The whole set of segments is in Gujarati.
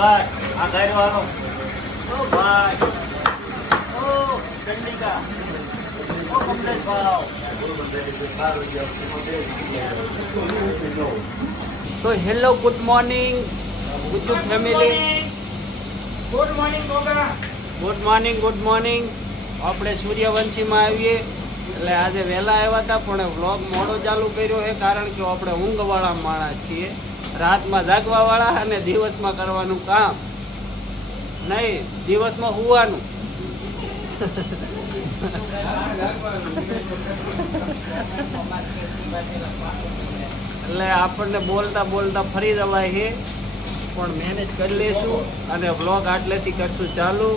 રમેશભાઈ આ ગાડી વાળો ઓ ભાઈ ઓ ચંડિકા. ઓ કમલેશ ભાવ તો hello good morning Gujju family good morning good morning good morning આપણે સૂર્યવંશીમાં આવીએ. એટલે આજે વહેલા આવ્યા હતા પણ વ્લોગ મોડો ચાલુ કર્યો છે કારણ કે આપણે ઊંઘવાળા માણસ છીએ. રાતમાં જાગવા વાળા અને દિવસમાં કરવાનું કામ. નહીં, દિવસમાં હોવાનું. એટલે આપણને બોલતા બોલતા ફરી જવાય છે. પણ મેનેજ કરી લેશું અને વ્લોગ આટલેથી કરશું ચાલુ.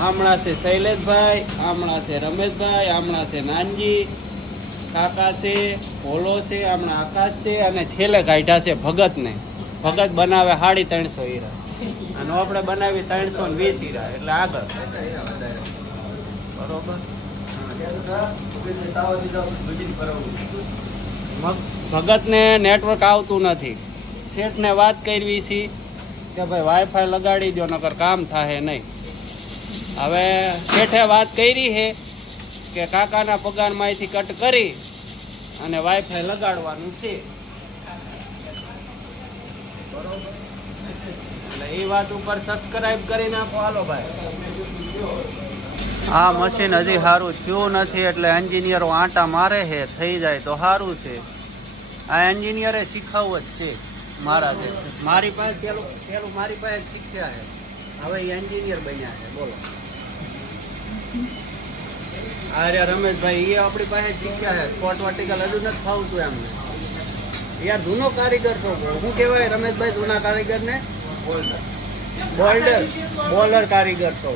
હમણાં છે શૈલેષભાઈ, હમણાં છે રમેશભાઈ, હમણાં છે નાનજી. કાકા છે ભોલો છે, હમણાં આકાશ છે અને છેલ્લે કાઢ્યા છે ભગતને. ભગત બનાવે સાડી ત્રણસો હીરા. અને આપણે બનાવી ત્રણસો ને વીસ હીરા, એટલે આગળ. બરોબર? ભગતને નેટવર્ક આવતું નથી. શેઠને વાત કરવી છે કે ભાઈ વાઈફાઈ લગાડી દો નકર કામ થાય નહીં. હવે શેઠે વાત કરી છે કે કાકાના પગારમાંથી કટ કરી અને વાઈફાઈ લગાડવાનું છે. એ વાત ઉપર સબસ્ક્રાઇબ કરી નાખો ભાઈ. આ મશીન હજી સારું થયું નથી એટલે એન્જિનિયરો આંટા મારે છે, થઈ જાય તો સારું છે. આ એન્જિનિયરે શીખવવું જ છે, મારા જે મારી પાસે પેલું પેલું મારી પાસે શીખ્યા છે. હવે એન્જિનિયર બન્યા છે, બોલો. અરે રમેશભાઈ એ આપણી પાસે શીખ્યા છે. સ્પોટ વર્ટિકલ હજુ નથી ફાવતું એમને. યાર જૂનો કારીગર છો શું કહેવાય રમેશભાઈ જૂના કારીગર ને બોલ્ડર બોલર કારીગર છો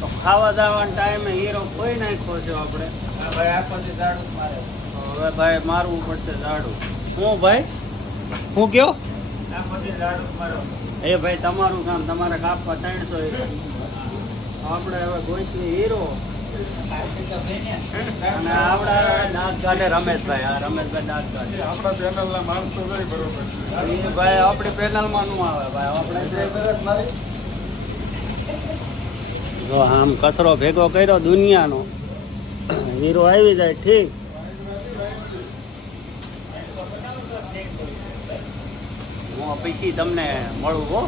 તો ખાવા દાવાનો ટાઈમે હીરો કોઈ નાખ્યો છે આપણે. ભાઈ આખોથી ઝાડું મારે. હવે ભાઈ મારવું પડશે ઝાડું. હું ભાઈ? હું કયો? એ ભાઈ તમારું કામ તમારે કાપવા ત્રણસો આપણે હવે ગોઈતની હીરો. અને આપણા દાંત કાઢે રમેશભાઈ હા રમેશભાઈ દાંત કાઢે આપણા ચેનલના માણસો બરોબર એ ભાઈ આપણી પેનલમાં નું આવે ભાઈ આપણે જો આમ કચરો ભેગો કર્યો દુનિયાનો હીરો આવી જાય ઠીક. હું પછી તમને મળું હો.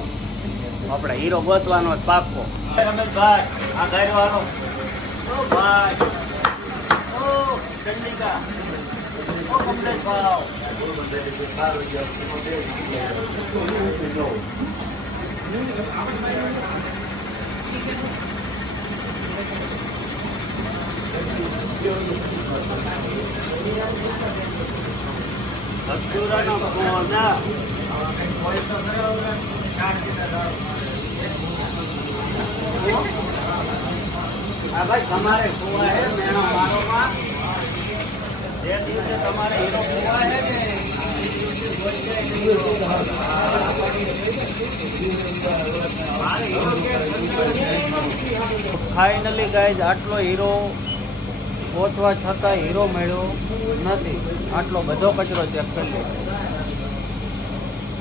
આપણે હીરો ગોતવાનો જ પાકો આ ગાયવાનો ઓ ભાઈ. ઓ ચંડિકા. ઓ કમલેશ ભાવ અધૂરાનો કોના હા ભાઈ તમારે ફાઇનલી ગાઈઝ આટલો હીરો ગોતવા છતાં હીરો મળ્યો નથી. આટલો બધો કચરો ચેક કરી લે.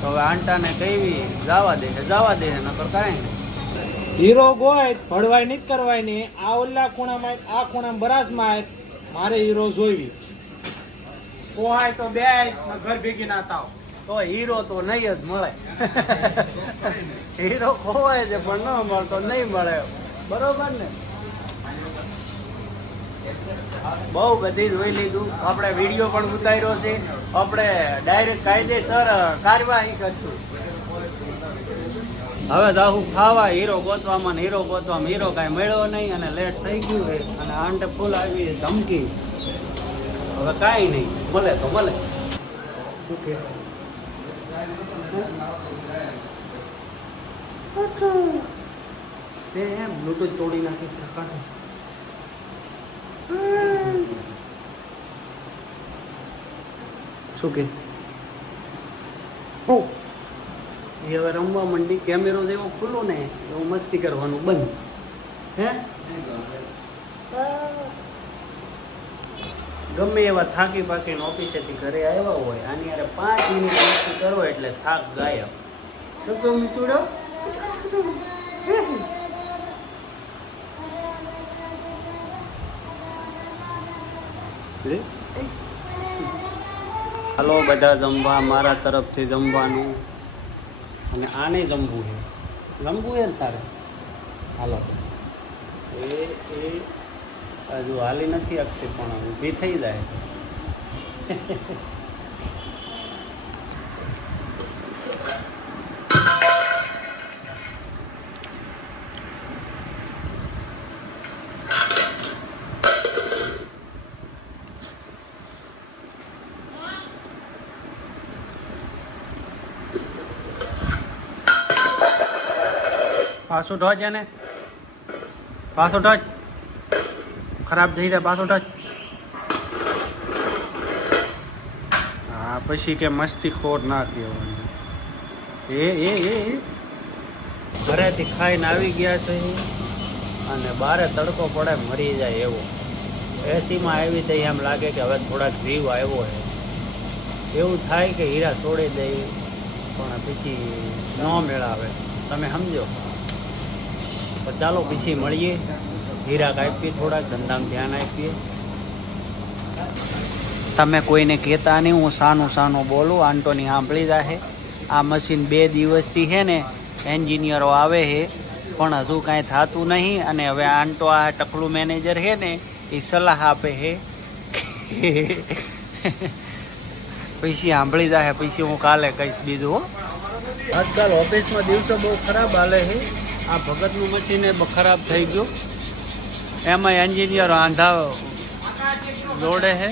તો હવે આંટાને કહેવી જવા દે જવા દે નકર કાંઈ નહીં. હીરો ગોય ભળવાય નહીં કરવાય નહીં આ ઓલા ખૂણામાં આ ખૂણામાં બરાસમાં મારે હીરો જોઈવી. કોહાય તો બે ઘર ભેગી ના થાવ. તો હીરો તો નહીં જ મળે. હીરો ખોવાય છે પણ ન મળતો નહીં મળે. બરોબર ને? બહુ બધી જોઈ લીધું. આપણે વીડિયો પણ ઉતાર્યો છે. આપણે ડાયરેક્ટ કાયદેસર કાર્યવાહી કરશું. હવે જાહું ખાવા હીરો ગોતવામાં હીરો ગોતવામાં હીરો કાંઈ મળ્યો નહીં અને લેટ થઈ ગયું છે અને આંટે ફૂલ આવી ધમકી. હવે કાંઈ નહીં. મળે તો મળે. એમ બ્લૂટૂથ તોડી નાખીશ કાકા શું કે? એ હવે રમવા માંડી કેમેરો જેવો ખુલ્લો ને એવું મસ્તી કરવાનું બંધ. હે? ગમે એવા થાકી પાકીને ઓફિસેથી ઘરે આવ્યા હોય આની યારે પાંચ મિનિટ મસ્તી કરો એટલે થાક ગાયબ. શું કહું મીચુડો હાલો બધા જમવા, મારા તરફથી જમવાનું. અને આને જમવું છે. જમવું છે ને તારે? હાલો. એ એ, હજુ હાલી નથી શકતી પણ ઊભી થઈ જાય. પાછું ઢોજ એને. પાછો ઢોજ ખરાબ થઈ જાય, પાછો ઢોજ હા, પછી કે મસ્તી ખોર ના કહેવાની એ એ એ. ઘરેથી ખાઈને આવી ગયા છે. અને બારે તડકો પડે, મરી જાય એવો. એસીમાં આવી તો એમ લાગે કે હવે થોડાક જીવ આવ્યો છે. એવું થાય કે હીરા છોડી દઈએ પણ પછી ન મેળાવે. તમે સમજો. ચાલો પછી મળીએ. હીરાક આપીએ થોડાક, ધંધામાં ધ્યાન આપીએ. તમે કોઈને કહેતા નહીં, હું સાનું સાનું બોલું, આંટોની સાંભળી જાહે. આ મશીન બે દિવસથી છે ને, એન્જિનિયરો આવે છે, પણ હજુ કાંઈ થતું નહીં, અને હવે આંટો આ ટકલું મેનેજર છે ને, એ સલાહ આપે છે. પછી સાંભળી જાય પછી હું કાલે કહીશ બીજું આજકાલ ઓફિસમાં દિવસો બહુ ખરાબ હાલે છે. આ ભગતનું મશીન ખરાબ થઈ ગયું. એમાં એન્જિનિયર આંધા દોડે છે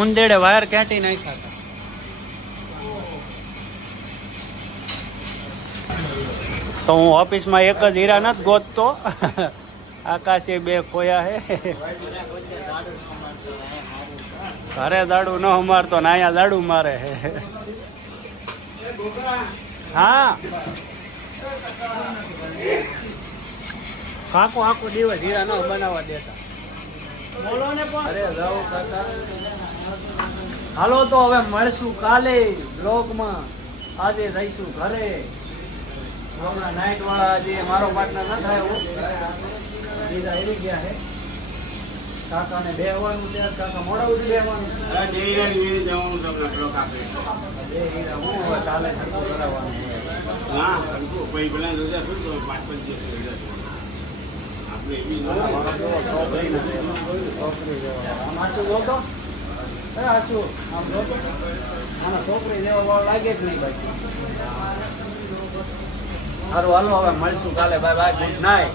ઉંદેડે વાયર ક્યાંથી નાખ્યા હતા? તો હું ઓફિસમાં એક જ હીરા નથી ગોતતો. આકાશે બે ખોયા હે. ઘરે દાડુ ન મારતો ને અહીંયા દાડુ મારે હે. હા. કાકો આખો દિવસ હીરા ન બનાવવા દેતા. બોલો ને પણ. અરે જાઓ કાકા. હાલો તો હવે મળશું કાલે બ્લોગમાં. આજે જઈશું ઘરે. હમણાં નાઇટ વાળા જે મારો પાર્ટનર ન થાય હું. બીજા આવી ગયા છે કાકાને બેહવાનું છે કાકા મોડા ઉઠી બેહવાનું બે હીરા હું તમને કાલે ધક્કો કરાવવાનો છે. મારો જેવો છોકરી નથી. છોકરી જેવો. લાગે જ નહીં ભાઈ સારું હાલો હવે મળશું કાલે બાય બાય ગુડ નાઇટ